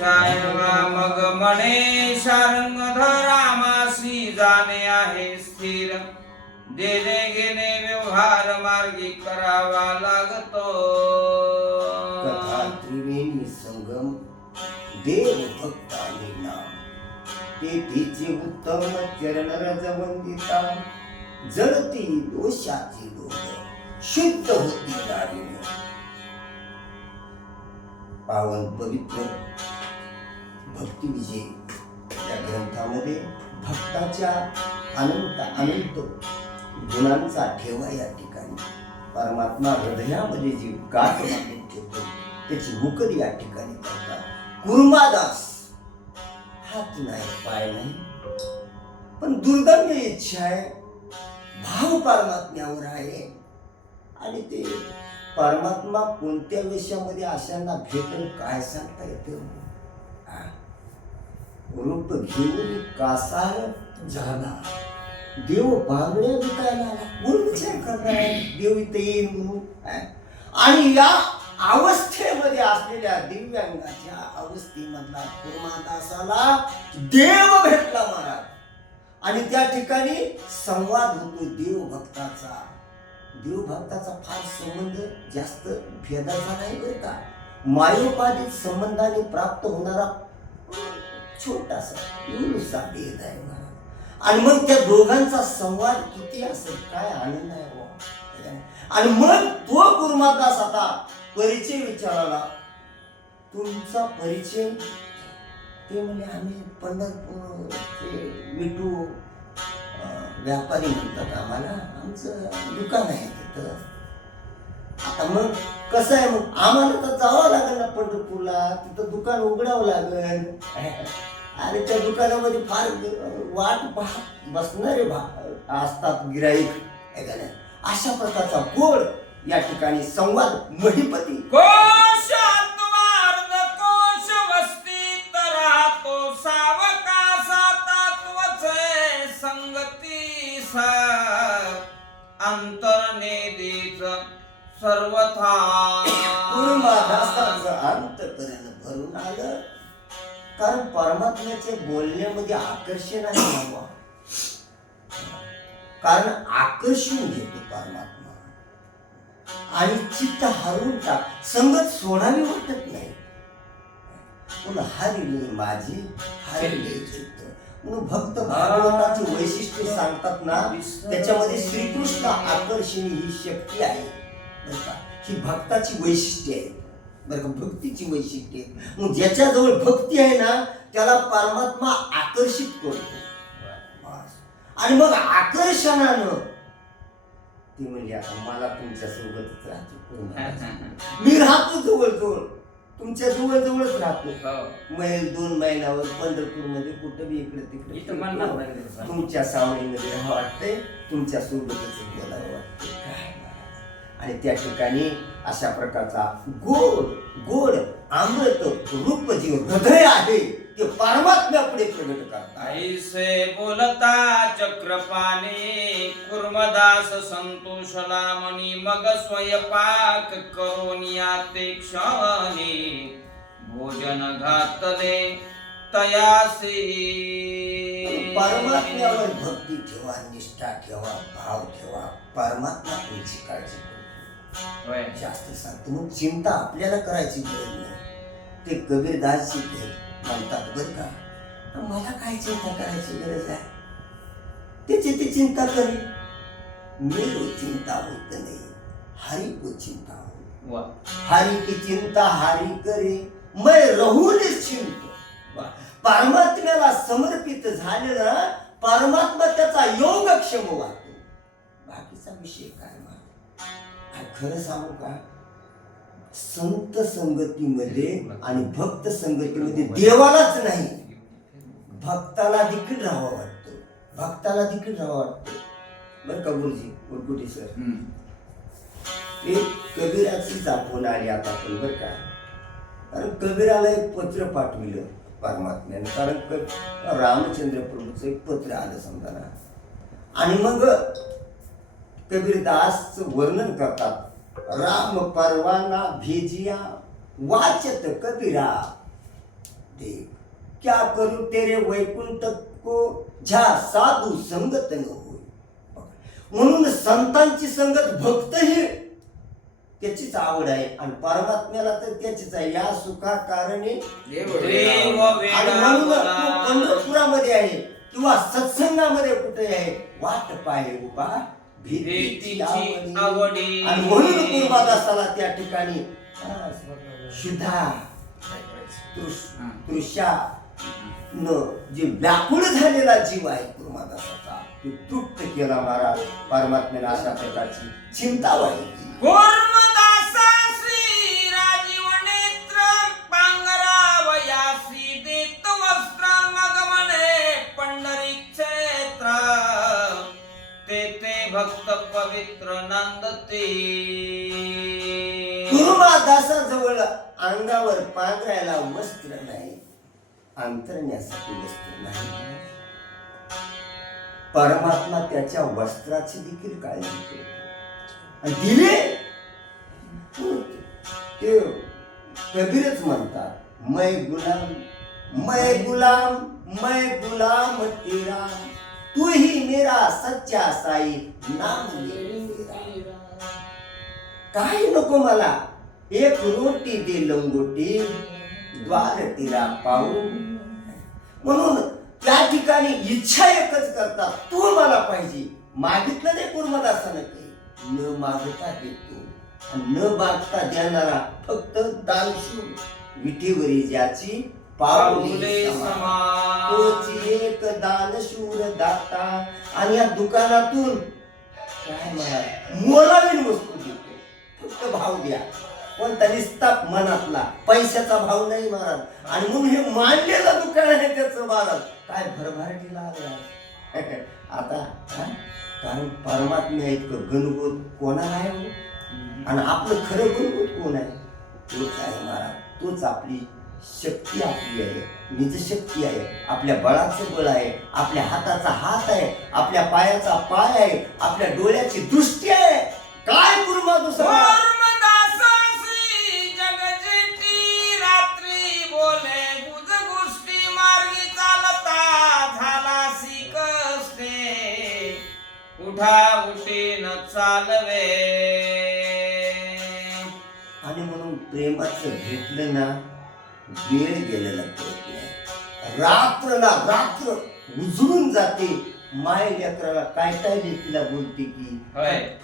सायवा मग म्हणे शारंग धरामासी जाणे आहे स्थिर. देणे घेणे व्यवहार मार्गी करावा लागतो. कथा त्रिवेणी संगम देव भक्त आणि नाम. ते तिचे उत्तम चरण रज वंदिता जळती दोषाची लोक शुद्ध होती नारीने पावन पवित्र भक्ती विजय. या ग्रंथामध्ये भक्ताच्या अनंत अनंत गुणांचा ठेवा या ठिकाणी. परमात्मा हृदयामध्ये जी गाठ बांधून ठेवतो त्याची मुकद या ठिकाणी करतात. कुर्मादास हात नाही पाय नाही. पण दुर्दम्य इच्छा आहे भाव परमात्म्यावर आहे. आणि ते परमात्मा कोणत्या विषयामध्ये अशांना भेटेल काय सांगता येतं? रूप घेऊन कासार झाला. देव बांगड्या विकायला आला. कोण विचार करणार देव इथे येईल म्हणून आणि या अवस्थेमध्ये असलेल्या दिव्यांगाच्या अवस्थेमधला कुर्मादासाला देव भेटला महाराज. आणि त्या ठिकाणी संवाद होतो देव भक्ताचा देव भक्ताचा फार संबंध जास्त भेदाचा नाही बरं का? मायोपादित संबंधाने प्राप्त होणारा छोटासा एवढूसा भेद आहे महाराज आणि मग त्या दोघांचा संवाद किती असेल काय आनंद आहे बुवा. आणि मग तो गुरुमादास आता परिचय विचाराला तुमचा परिचय ते म्हणजे आम्ही पंढरपूर ते विटू व्यापारी म्हणतात आम्हाला. आमचं दुकान आहे तिथं. मग कसं आहे मग? आम्हाला तर जावं लागेल ना पंढरपूरला. तिथं दुकान उघडावं लागेल. आणि त्या दुकानामध्ये फार वाट पाहत बसणारे भा असतात गिराईक. ऐका नाही अशा प्रकारचा गोड या ठिकाणी संवाद महिपती. सर्वथा कुर्मादासाचं अंतकरण भरून आलं. कारण परमात्म्याचे बोलण्यामध्ये आकर्षण आहे बाबा कारण आकर्षून घेतो परमात्मा. आणि चित्त हरवून टाक. संगत सोडावी वाटत नाही. म्हणून हरिले माझी हरिले चित्त. म्हणून भक्त भागवताची वैशिष्ट्य सांगतात ना त्याच्यामध्ये श्रीकृष्ण आकर्षणी ही शक्ती आहे. बरं का ही भक्ताची वैशिष्ट्य आहे. बरं का भक्तीची वैशिष्ट्य आहे. मग ज्याच्याजवळ भक्ती आहे ना त्याला परमात्मा आकर्षित करतो. आणि मग आकर्षणानं ती म्हणजे आता मला तुमच्या सोबतच राहतो मी राहतो जवळ जवळ तुमच्या जवळ जवळच राहतो. हो. मैल दोन मैलावर पंढरपूरमध्ये कुठं बी इकडे तिकडे. तुमच्या सावळीमध्ये राहावं वाटतंय तुमच्या सोबतच बोलावं वाटतंय. काय. आणि त्या ठिकाणी अशा प्रकारचा गोड गोड अमृत रूप जे हृदय आहे ते परमात्म्यापुढे प्रगट करतात. बोलता चक्रपाणी कुर्मदास संतोषला मनी मग स्वयंपाक करून या ते क्षणी. भोजन घातले तयासी. परमात्म्यावर भक्ती ठेवा निष्ठा ठेवा भाव ठेवा परमात्मा तुमची काळजी होय. जास्त सांगतो मग चिंता आपल्याला करायची गरज नाही. ते कबीरदासजी ते म्हणतात बर का मला काय चिंता करायची गरज आहे? त्याची ती चिंता करी. मेरो चिंता होत नाही हरी को चिंता हो. हरी की चिंता हरी करे मैं रहू निश्चिंत. परमात्म्याला समर्पित झालेला परमात्मा त्याचा योगक्षम वाटतो. बाकीचा विषय काय? खरं सांगू का? संत संगतीमध्ये आणि भक्त संगतीमध्ये देवालाच नाही. भक्ताला देखील राहावं वाटतं. भक्ताला देखील राहावं वाटतं. बरं का गुरुजी? सर. ते कबीराचीच आठवण आली आता पण बरं का? कारण कबीराला एक पत्र पाठविलं परमात्म्याने. कारण रामचंद्र प्रभूचं एक पत्र आलं समजा ना. आणि मग कबीरदासचं वर्णन करतात. राम परवाना भेजिया वाचत कबीरा. देव क्या करू तेरे वैकुंठ को ज्या साधू संगत न होय म्हणून संतांची संगत भक्तही त्याचीच आवड आहे. आणि परमात्म्याला तर त्याचीच आहे. या सुखा कारणे देव आणि म्हणून पंढरपुरामध्ये आहे किंवा सत्संगामध्ये कुठे आहे. वाट पाहे उभा. भीतीची आवडी. आणि म्हणून कुर्बादासाला त्या ठिकाणी. शुद्धा तृष- न जे व्याकुळ झालेला जीव आहे कुर्मादासाचा तो तृप्त केला महाराज परमात्म्याने अशा प्रकारची चिंता वाहिली पवित्र नांदते. कुर्मादासाजवळ अंगावर पांघरायला वस्त्र नाही अंतरण्यासाठी वस्त्र नाही. परमात्मा त्याच्या वस्त्राची देखील काळजी करतो. आणि दिले? ते कबीरच म्हणतात मै गुलाम मै गुलाम मै गुलाम तेरा. तू ही मेरा सच्चा साई नाम ले काही नको मला. एक रोटी दे लंगोटी द्वार तिला पाहू. म्हणून त्या ठिकाणी इच्छा एकच करता तू मला पाहिजे. मागितलं नाही कुर्मदासानं काही न मागता देतो. न मागता देणारा फक्त दानशूर. विठीवरी ज्याची समान. तोच एक दानशूर दाता आणि या दुकानातून काय मला मोलावीन वस्तू देतो. फक्त भाव द्या. कोणता निस्ताप मनातला पैशाचा भाव नाही महाराज आणि म्हणून हे मांडलेलं दुकान आहे त्याचं महाराज काय भरभराटी लागला आता? कारण परमात्मा इतकं गणगोत कोणाला आहे हो? आणि आपलं खरं गणगोत कोण आहे? तोच आहे महाराज तोच आपली शक्ती आपली आहे. निज शक्ती आहे. आपल्या बळाचं बळ आहे. आपल्या हाताचा हात आहे. आपल्या पायाचा पाय आहे. आपल्या डोळ्याची दृष्टी आहे. काय कुर्मा दुसरा? चालवे. आणि म्हणून प्रेमाचं भेटलं ना वेळ गेलेला कळत नाही रात्र ना रात्र उजळून जाते. माय लेकराला काय काय लेकीला बोलते की.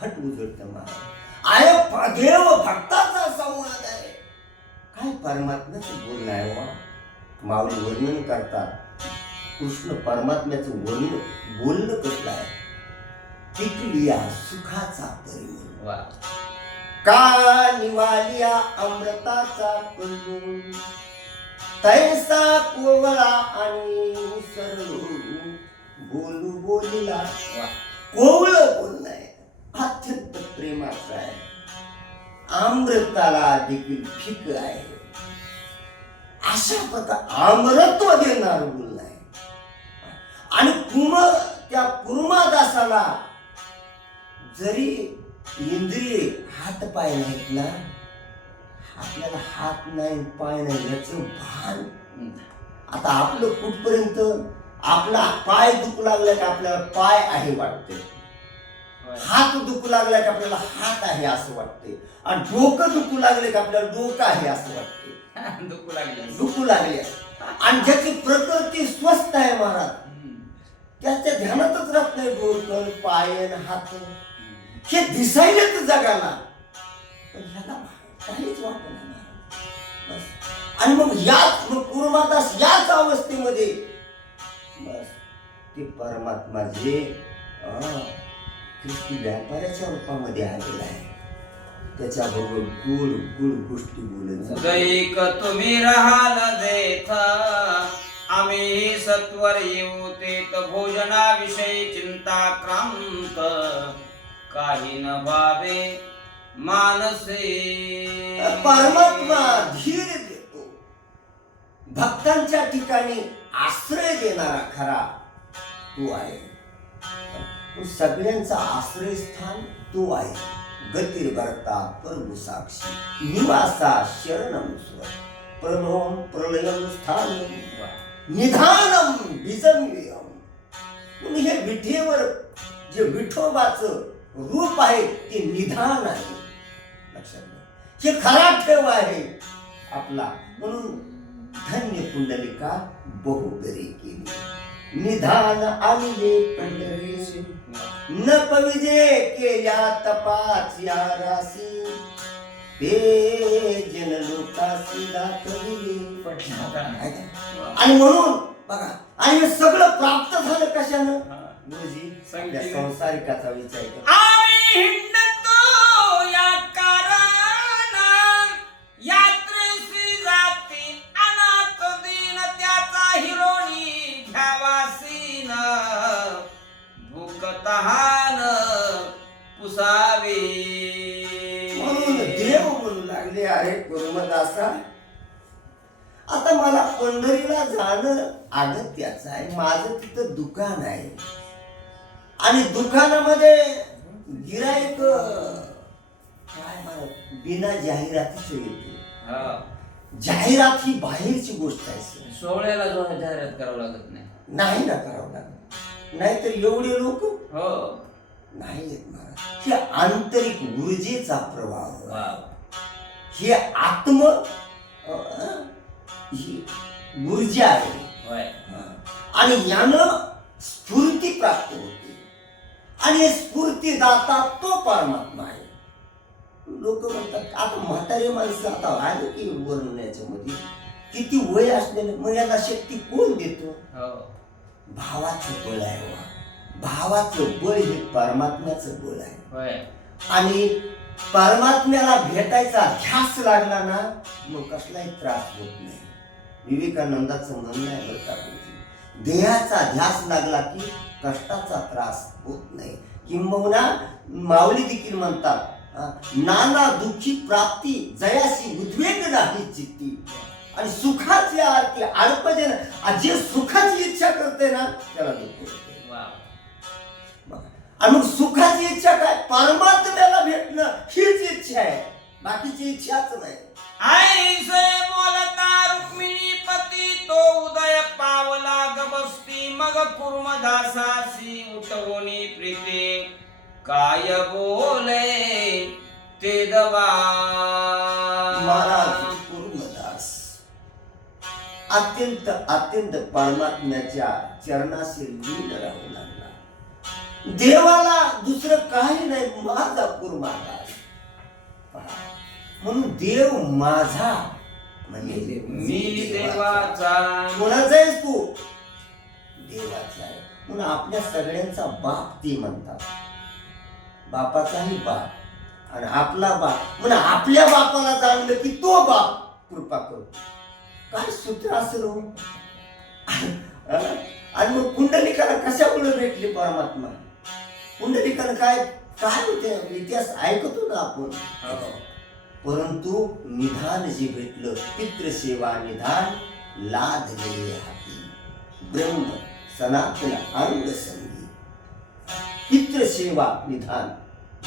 फट उजळत महाराज आय देव भक्ताचा संवाद आहे. काय परमात्म्याचं बोलणं आहे वा माऊली वर्णन करतात. कृष्ण परमात्म्याचं वर्णन बोलणं कसलं आहे? टिकलिया सुखाचा परिमळ. वा. का निवालिया अमृताचा तैसा कोवळा आणि सर्व बोलू बोलिला कोवळ बोलणं आहे अत्यंत प्रेमाचं आहे. आम्रताला देखील फिक आहे. अशा प्रकार आम्रत्व देणार बोलणं आहे आणि कुम त्या कुर्मादासाला जरी इंद्रिय हात पाय नाहीत ना आपल्याला हात नाही पाय नाही याचं भान. आता आपलं कुठपर्यंत आपला पाय दुखू लागला की आपल्याला पाय आहे वाटते. हात दुखू लागला की आपल्याला हात आहे असं वाटते. आणि डोकं दुखू लागले की आपल्याला डोकं आहे असं वाटते. दुखू लागले. दुखू लागले. आणि ज्याची प्रकृती स्वस्त आहे महाराज त्याच्या ध्यानातच राहत नाही डोकं पायन हात. हे दिसायलेच जगाला. पण ह्याला काहीच वाटत नाही बस. आणि मग याच मग कुर्मादास याच अवस्थेमध्ये बस. ते परमात्मा जे अं, ख्रिस्ती व्यापाऱ्याच्या रूपामध्ये आलेला आहे. त्याच्याबरोबर गुळ गुड गोष्टी बोलत दैक तुम्ही राहाल देथ आम्ही सत्वर येऊ ते भोजनाविषयी चिंता क्रांत काही न बाबे मानसे। परमात्मा धीर देतो. भक्तांच्या ठिकाणी आश्रय देणारा खरा तू आहे. सगळ्यांचा आश्रयस्थान तू आहे. गतीर भरता प्रभू निवासा शरणम स्वर. प्रलोम प्रलयम स्थान निधानम बीजमयम म्हणून हे विठेवर जे विठोबाचं रूप आहे ते निधान आहे. लक्षात घ्या. हे खरा ठेव आहे. आपला. म्हणून धन्य कुंडलिका बहुबरी केली. निधान आले पंढरीशी. न पविजे केल्या तपाच्या राशी. ते जन लोकासी दाखविले. आणि म्हणून बघा आणि हे सगळं प्राप्त झालं कशानं. गुरुजी संसारिकाचा विचार या तहान पुसावे. म्हणून देव म्हणू लागले अरे कुर्मदासा आता मला पंढरीला जाणं अगत्याचं आहे. माझं तिथं दुकान आहे. आणि दुकानामध्ये गिरायक काय म्हणत बिना जाहिरातीच येते. जाहिरात ही बाहेरची गोष्ट आहे. सोहळ्याला जो जाहिरात करावं लागत नाही. नाही ना करावं लागत. नाहीतर एवढे लोक? हो. नाही येत महाराज. हे आंतरिक ऊर्जेचा प्रभाव वा. हे आत्म ही ऊर्जा आहे. आणि यानं स्फूर्ती प्राप्त होते. आणि स्फूर्ती दाता तो परमात्मा आहे. लोक म्हणतात आता म्हातारे माणसं आता आले की वर्णण्याच्या मध्ये किती वय असलेलं मग याला शक्ती कोण देतो? हो. भावाचं बळ आहे वा भावाचं बळ हे परमात्म्याचं बळ आहे. आणि परमात्म्याला भेटायचा ध्यास लागला ना मग कसलाही त्रास होत नाही. विवेकानंदाचं म्हणणं आहे बरं का. देहाचा ध्यास लागला की कष्टाचा त्रास होत नाही. किंबहुना माऊली देखील म्हणतात हा, नाना दुःखी प्राप्ती जयाशी उद्वेग नाही चित्ती. आणि सुखाची आरती अल्पजन जे सुखाची इच्छा करते ना त्याला दुःख. आणि मग सुखाची इच्छा काय? परमात्म्याला भेटणं हीच इच्छा आहे. बाकीची इच्छाच नाही. ऐसे बोलता रुक्मिणी पती तो उदय पावला गबस्ती मग कुर्मदासासी उठवणी प्रीती. काय बोले ते दवा. महाराज अत्यंत अत्यंत परमात्म्याच्या चरणाशी लीन राहू लागला. देवाला दुसरं काही नाही माझा पहा. म्हणून देव माझा म्हणजे मी देवाचा. कोणाचा आहेस तू? देवाचा आहे. म्हणून आपल्या सगळ्यांचा बाप ते म्हणतात. बापाचाही बाप आणि आपला बाप. म्हणून आपल्या बापाला जाणलं की तो बाप कृपा करतो. काय सूत्र? आणि मग कुंडलिकाला कशामुळे भेटले परमात्मा? कुंडलिकाला काय काय होते? इतिहास ऐकतो ना आपण. हो. परंतु निधान जे भेटलं पितृसेवा निधान लादले हाती. ब्रह्म सनातन अंग संगी. पितृसेवा निधान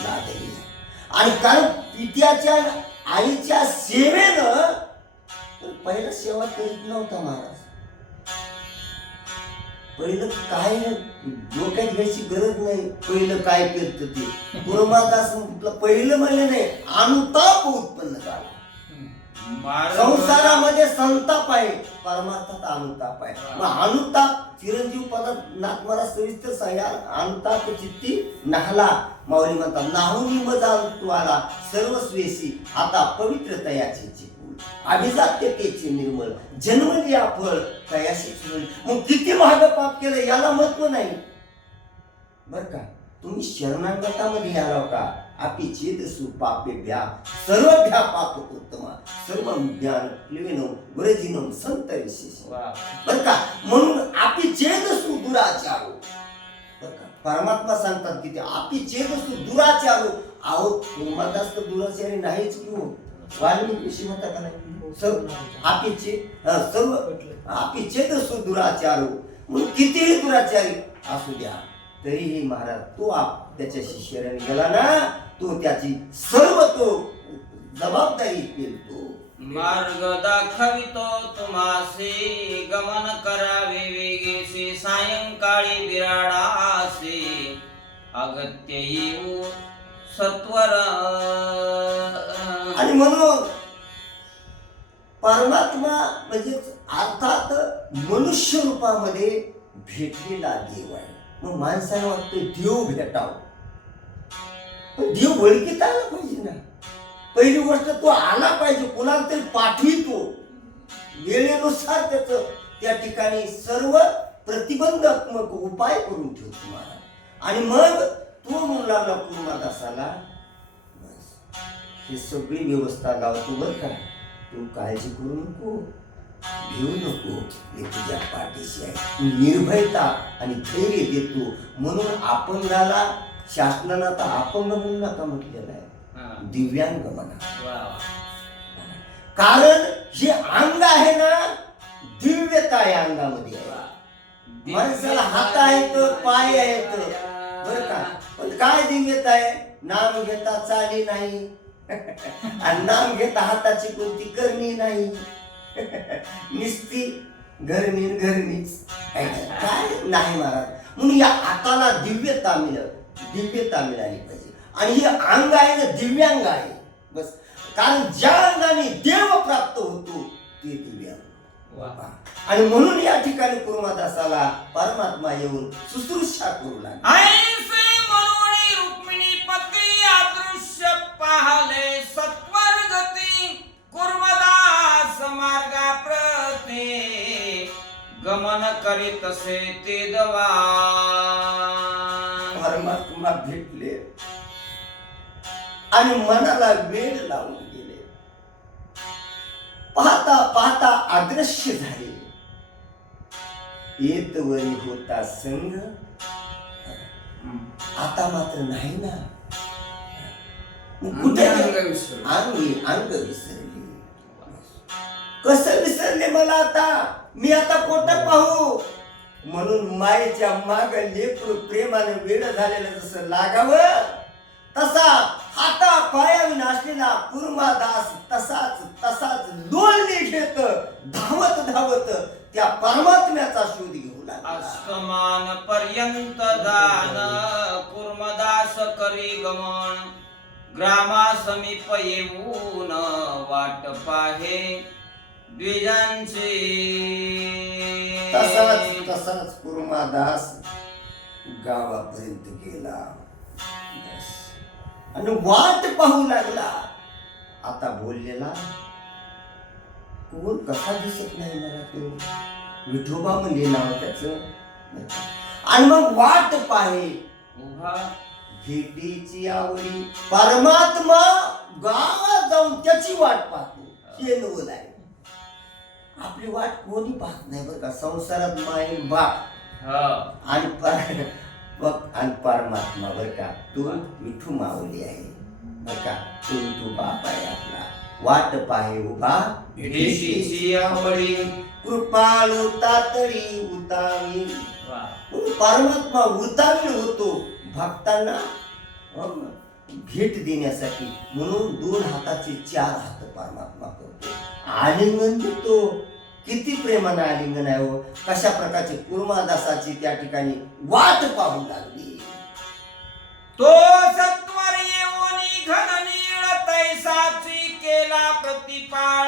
लादले आणि कारण पित्याच्या आईच्या सेवेनं तर पहिलं सेवा करीत नव्हता महाराज. पहिलं काय डोक्यात घ्यायची गरज नाही पहिलं काय करत ते. म्हटलं पहिलं म्हणलं नाही अनुताप उत्पन्न झाला. संसारामध्ये संताप आहे परमार्थात अनुताप आहे. मग अनुताप चिरंजीव पदात नाथमारा सविस्तर सांगा अनुताप चित्ती नाहला. माऊली म्हणतात नाहुनी मजा तुला सर्व स्वेसी आता पवित्र तयाचे अभिजात्यतेचे निर्मळ जन्मली फळ तयाशी मग किती महाग पाप केलं याला महत्त्व नाही. बर का? तुम्ही शरणागतामध्ये आला का? आपी चेत सुपापे भ्या सर्व भ्या पाप उत्तमा सर्व ज्ञान क्लिविनम गुरजिनम संत विशेष. बर का? म्हणून आपी चेत सु दुराचारो. बर का? परमात्मा सांगतात की ते आपी चेत सु दुराचारो. अहो उर्मादास तर दुराचारी नाहीच की हो. वाल्मिकी ऋषी का नाही सर्व आपीचे सर्व आपीचे तर सुदुराचारो हो. कितीही दुराचारी असू द्या तरीही महाराज तो आप त्याच्या शिष्याने गेला ना तो त्याची सर्व तो जबाबदारी पेलतो. मार्ग दाखवितो तुम्हासे गमन करावे वेगेसे सायंकाळी बिराडासे. अगत्य येऊ सत्वर. आणि म्हणून परमात्मा म्हणजे अर्थात मनुष्य रूपामध्ये भेटलेला देव आहे. मग माणसाला वाटतं देव भेटाव. पण देव ओळखीत आला पाहिजे ना. पहिली गोष्ट तो आला पाहिजे. कुणाला तरी पाठवितो. वेळेनुसार त्याच त्या ठिकाणी सर्व प्रतिबंधात्मक उपाय करून ठेवतो मला आणि मग तो मुलाला लागला कुर्मादासाला ही सगळी व्यवस्था लावतो बर का. तू काळजी करू नको घेऊ नको. मी तुझ्या पाठीशी आहे. निर्भयता आणि धैर्य देतो. म्हणून अपंगाला शासनानं आता अपंग म्हणू नका म्हटलेलं आहे. हा. दिव्यांग म्हणा. कारण जे अंग आहे ना दिव्यता आहे अंगामध्ये आहे. माणसाला हात आहेत पाय आहेत. बर का? पण काय दिव्यता आहे? नाम घेता चाली नाही. आणि नाम घेता हाताची कोणती करणी नाही. निस्ती घरणी घरणीच काय नाही महाराज. म्हणून या हाताला दिव्यता मिळत दिव्यता मिळाली पाहिजे. आणि हे अंग आहे ना दिव्यांग आहे. बस. कारण ज्या अंगाने देव प्राप्त होतो ते दिव्यांग. आणि म्हणून या ठिकाणी कुर्मादासाला परमात्मा येऊन शुश्रूषा करू लागला. आणि मनाला वेळ लावून गेले. पाहता पाहता अदृश्य झाले. येत वरी होता संघ. आता मात्र नाही ना. कुठे अंग विसरले. अंगी विसरली. कसं विसरले मला आता? मी आता कोटं पाहू? म्हणून मायेच्या माग लेकरू प्रेमाने वेळ झालेलं जसं लागावं तसा पायावी असलेला कुर्मादास तसाच तसाच लोळणी घेत धावत धावत त्या परमात्म्याचा शोध घेऊ लागला. अस्तमान पर्यंत दान कुर्मदास करी गमन. ग्रामा समीप येऊन वाट पाहे द्विजांचे. तसाच तसाच कुर्मादास गावापर्यंत गेला. आणि वाट पाहू लागला. आता बोललेला कोण कसा दिसत नाही मला तो? विठोबा म्हणजे नाव त्याच. आणि मग वाट पाहे. भेटीची आवडी परमात्मा गावात जाऊन त्याची वाट पाहतो. हे नवल आहे आपली वाट कोणी पाहत नाही बरं का? संसारात माईल बाप. हा. आणि बघ आणि परमात्मा बर का? तू विठू माऊली आहे. बर का? तू विठू बाप आहे आपला. वाट पाहे उभा. कृपाळू तातडी उतावी. परमात्मा उतावीळ होतो. भक्तांना भेट देण्यासाठी म्हणून दोन हाताचे चार हात परमात्मा करतो. आलिंगन देतो किती प्रेमानं आलिंगन आहे हो कशा प्रकारचे कुर्मादासाची त्या ठिकाणी वाट पाहू लागली तो सत्वर येऊनी घन नीळ तैसाची केला प्रतिपाळ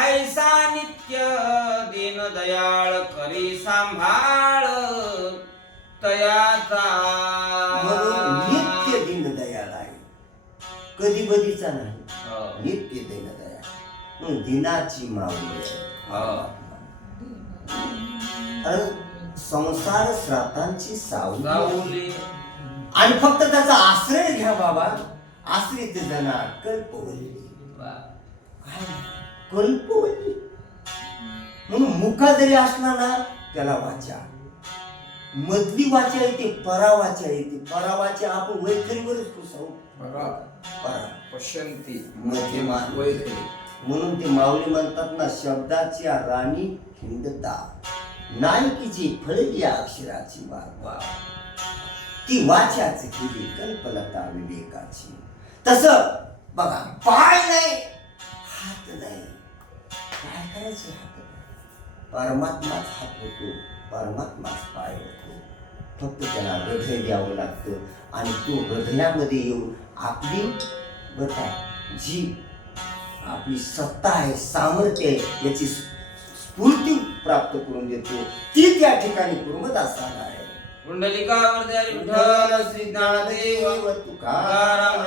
ऐसा नित्य दीन दयाळ करी सांभाळ तयाचा म्हणून नित्य दीनदयाळ आहे कधी बधीचा नाही हो. नित्य दीनदयाळ म्हणून दिनाची. हो. अरे संसार श्रातांची सावली. आणि फक्त त्याचा आश्रय घ्या बाबा. आश्रित जना कल्पवल्ली. काय? कल्पवल्ली. म्हणून मुखा जरी असला ना त्याला वाचा. मधली वाचा येते परावाचा येते. परावाच्या आपण वैखरीवरच आहोत बघा परा. पश्यंती. मध्यमान. वैखरी. म्हणून ते माऊली म्हणतात ना शब्दाच्या राणी हिंदता नायकीची फळली अक्षराची वाट ती वाचाच केली कल्पलता विवेकाची. तस बघा पाय नाही हात नाही. काय करायचे हात? परमात्माच हात होतो परमात्माच पाय होतो. फक्त त्याला हृदय द्यावं लागतं आणि तो हृदयामध्ये येऊन आपली बघा जी आपली सत्ता आहे सामर्थ्य आहे याची स्फूर्ती प्राप्त करून देतो. ती त्या ठिकाणी आहे. कुंडलिकावर हरी विठ्ठल विठ्ठल. श्री ज्ञानदेव तुकाराम.